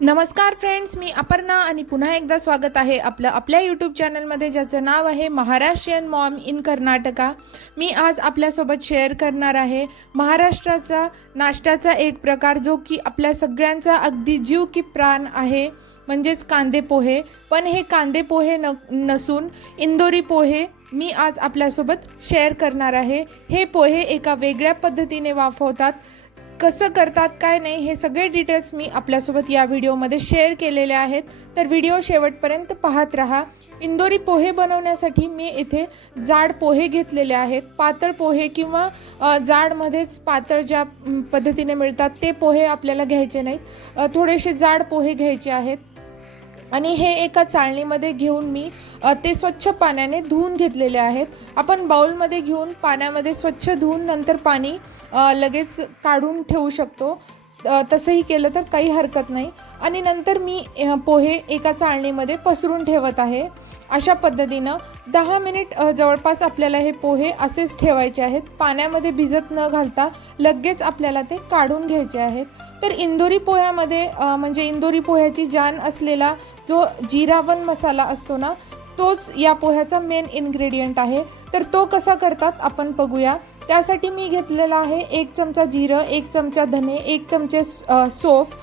नमस्कार फ्रेंड्स मी अपर्णा आणि पुन्हा एकदा स्वागत आहे आपलं आपल्या यूट्यूब चॅनलमध्ये ज्याचं नाव आहे महाराष्ट्रीयन मॉम इन कर्नाटका. मी आज आपल्यासोबत शेअर करणार आहे महाराष्ट्राचा नाश्त्याचा एक प्रकार जो की आपल्या सगळ्यांचा अगदी जीव की प्राण आहे म्हणजेच कांदे पोहे. पण हे कांदे पोहे न नसून इंदोरी पोहे मी आज आपल्यासोबत शेअर करणार आहे. हे पोहे एका वेगळ्या पद्धतीने वाफवतात. कसं करतात काय नाही हे सगळे डिटेल्स मी आपल्यासोबत या व्हिडिओमध्ये शेअर केलेले आहेत. तर व्हिडिओ शेवटपर्यंत पाहत राहा. इंदोरी पोहे बनवण्यासाठी मी इथे जाड पोहे घेतलेले आहेत. पातळ पोहे किंवा जाडमध्येच पातळ ज्या पद्धतीने मिळतात ते पोहे आपल्याला घ्यायचे नाहीत. थोडेसे जाड पोहे घ्यायचे आहेत. आणि हे एका चाळणीमध्ये घेऊन मी ते स्वच्छ पाण्याने धुवून घेतलेले आहेत. आपण बाउलमध्ये घेऊन पाण्यामध्ये स्वच्छ धुवून नंतर पाणी लगेच काढून ठेवू शकतो. तसंही केलं तर काही हरकत नाही. आणि नंतर मी पोहे एका चाळणीमध्ये पसरून ठेवत आहे. अशा पद्धतीनं दहा मिनिट जवळपास आपल्याला हे पोहे असेच ठेवायचे आहेत. पाण्यामध्ये भिजत न घालता लगेच आपल्याला ते काढून घ्यायचे आहेत. तर इंदोरी पोह्यामध्ये म्हणजे इंदोरी पोह्याची जान असलेला जो जिरावन मसाला असतो ना तोच या पोह्याचा मेन इन्ग्रेडियंट आहे. तर तो कसा करतात आपण बघूया. त्यासाठी मी घेतलेला आहे एक चमचा जिरं एक चमचा धने एक चमचे सोफ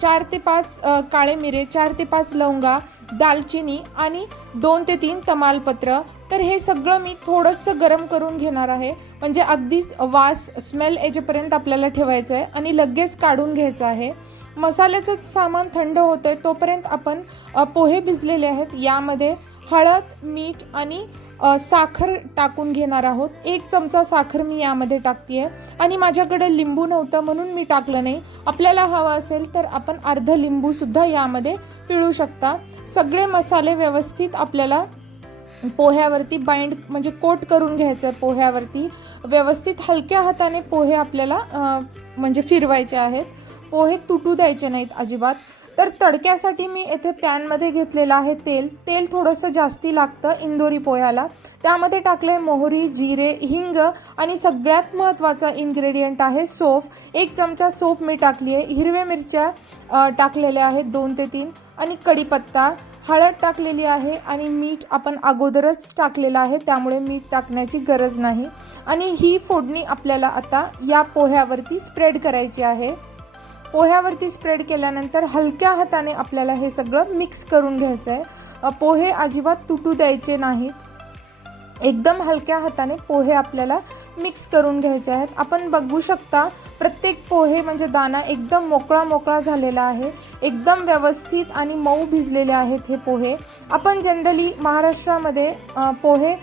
चार ते पाच काळे मिरे चार ते पाच लवंगा दालचिनी आणि दोन ते तीन तमालपत्र. तर हे सगळं मी थोडंसं गरम करून घेणार आहे. म्हणजे अगदी वास स्मेल याच्यापर्यंत आपल्याला ठेवायचं आहे आणि लगेच काढून घ्यायचं आहे. मसाल्याचं सामान थंड होतं आहे तोपर्यंत आपण पोहे भिजलेले आहेत. यामध्ये हळद मीठ आणि साखर टाकून घेणार आहोत. एक चमचा साखर मी यामध्ये टाकते आणि माझ्याकडे लिंबू नव्हतं म्हणून मी टाकलं नाही. आपल्याला हवं असेल तर आपण अर्ध लिंबूसुद्धा यामध्ये पिळू शकता. सगळे मसाले व्यवस्थित आपल्याला पोह्यावरती बाइंड म्हणजे कोट करून घ्यायचं आहे पोह्यावरती. व्यवस्थित हलक्या हाताने पोहे आपल्याला म्हणजे फिरवायचे आहेत. पोहे तुटू द्यायचे नाहीत अजिबात. तर तडक्यासाठी मी येथे पॅनमध्ये घेतलेलं आहे तेल. तेल थोडंसं जास्ती लागतं इंदोरी पोह्याला. त्यामध्ये टाकलं आहे मोहरी जिरे हिंग आणि सगळ्यात महत्त्वाचा इन्ग्रेडियंट आहे सोफ. एक चमचा सोप मी टाकली आहे हिरव्या मिरच्या टाकलेल्या आहेत दोन ते तीन. आणि कढीपत्ता. हळद टाकलेली आहे आणि मीठ आपण अगोदरच टाकलेलं आहे त्यामुळे मीठ टाकण्याची गरज नाही. आणि ही फोडणी आपल्याला आता या पोह्यावरती स्प्रेड करायची आहे. पोह्यावरती स्प्रेड केल्यानंतर हलक्या हाताने आपल्याला हे सगळं मिक्स करून घ्यायचं आहे पोहे अजिबात तुटू द्यायचे नाहीत. एकदम हलक्या हाताने पोहे आपल्याला मिक्स करून घ्यायचे आहेत. आपण बघू शकता प्रत्येक पोहे म्हणजे दाना एकदम मोकळा मोकळा झालेला आहे. एकदम व्यवस्थित आणि मऊ भिजलेले आहेत हे पोहे. आपण जनरली महाराष्ट्रामध्ये पोहे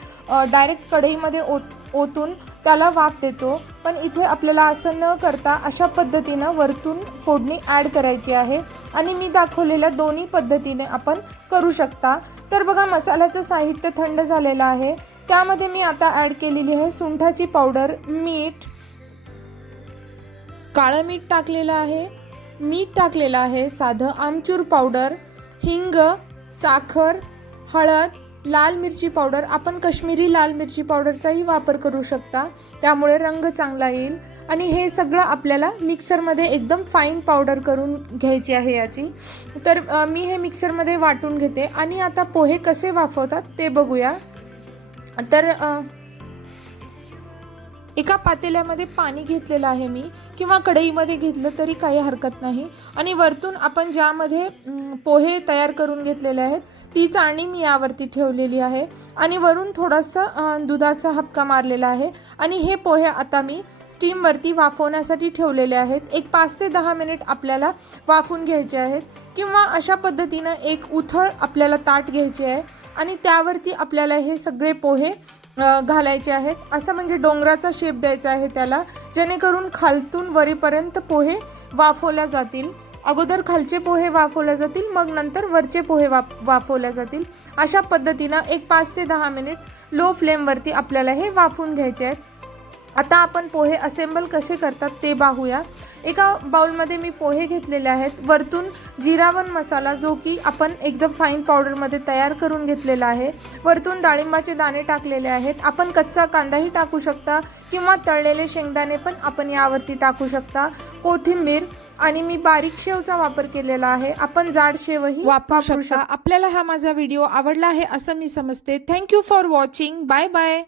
डायरेक्ट कढईमध्ये ओत ओतून त्याला वाफ देतो. पण इथे आपल्याला असं न करता अशा पद्धतीनं वरतून फोडणी ॲड करायची आहे. आणि मी दाखवलेल्या दोन्ही पद्धतीने आपण करू शकता. तर बघा मसाल्याचं साहित्य थंड झालेलं आहे. त्यामध्ये मी आता ॲड केलेली आहे सुंठाची पावडर मीठ. काळं मीठ टाकलेलं आहे. मीठ टाकलेलं आहे साधं आमचूर पावडर हिंग साखर हळद. लाल मिरची पावडर. आपण कश्मीरी लाल मिरची पावडरचाही वापर करू शकता. त्यामुळे रंग चांगला येईल. आणि हे सगळं आपल्याला मिक्सरमध्ये एकदम फाईन पावडर करून घ्यायची आहे याची. तर मी हे मिक्सरमध्ये वाटून घेते. आणि आता पोहे कसे वाफवतात ते बघूया. तर एका पातेल्यामध्ये पाणी घेतलेलं आहे मी किंवा कढईमध्ये घेतलं तरी काही हरकत नाही. आणि वरतून आपण ज्यामध्ये पोहे तयार करून घेतलेले आहेत ती चाळणी मी यावरती ठेवलेली आहे. आणि वरून थोडासा दुधाचा हपका मारलेला आहे. आणि हे पोहे आता मी स्टीमवरती वाफवण्यासाठी ठेवलेले आहेत. एक पाच ते दहा मिनिट आपल्याला वाफून घ्यायचे आहेत किंवा अशा पद्धतीनं एक उथळ आपल्याला ताट घ्यायचे आहे. आणि त्यावरती आपल्याला हे सगळे पोहे घालायचे आहेत. असं म्हणजे डोंगराचा शेप द्यायचा आहे त्याला जेणेकरून खालतून वरीपर्यंत पोहे वाफवल्या जातील. अगोदर खालचे पोहे वाफवल्या जातील मग नंतर वरचे पोहे वाफ वाफवल्या जातील. अशा पद्धतीनं एक पाच ते दहा मिनिट लो फ्लेमवरती आपल्याला हे वाफवून घ्यायचे आहेत. आता आपण पोहे असेंबल कसे करतात ते पाहूया एका बाउलमध्ये मी पोहे घेतलेले आहेत. वरतून जिरावन मसाला जो की आपण एकदम फाईन पावडरमध्ये तयार करून घेतलेला आहे. वरतून डाळिंबाचे दाणे टाकलेले आहेत. आपण कच्चा कांदाही टाकू शकता किंवा तळलेले शेंगदाणे पण आपण यावरती टाकू शकता. कोथिंबीर आणि मी बारीक शेवचा वापर केलेला आहे. आपण जाड शेवही वापरू शकता. आपल्याला हा माझा व्हिडिओ आवडला आहे असं मी समजते. Thank you for watching bye bye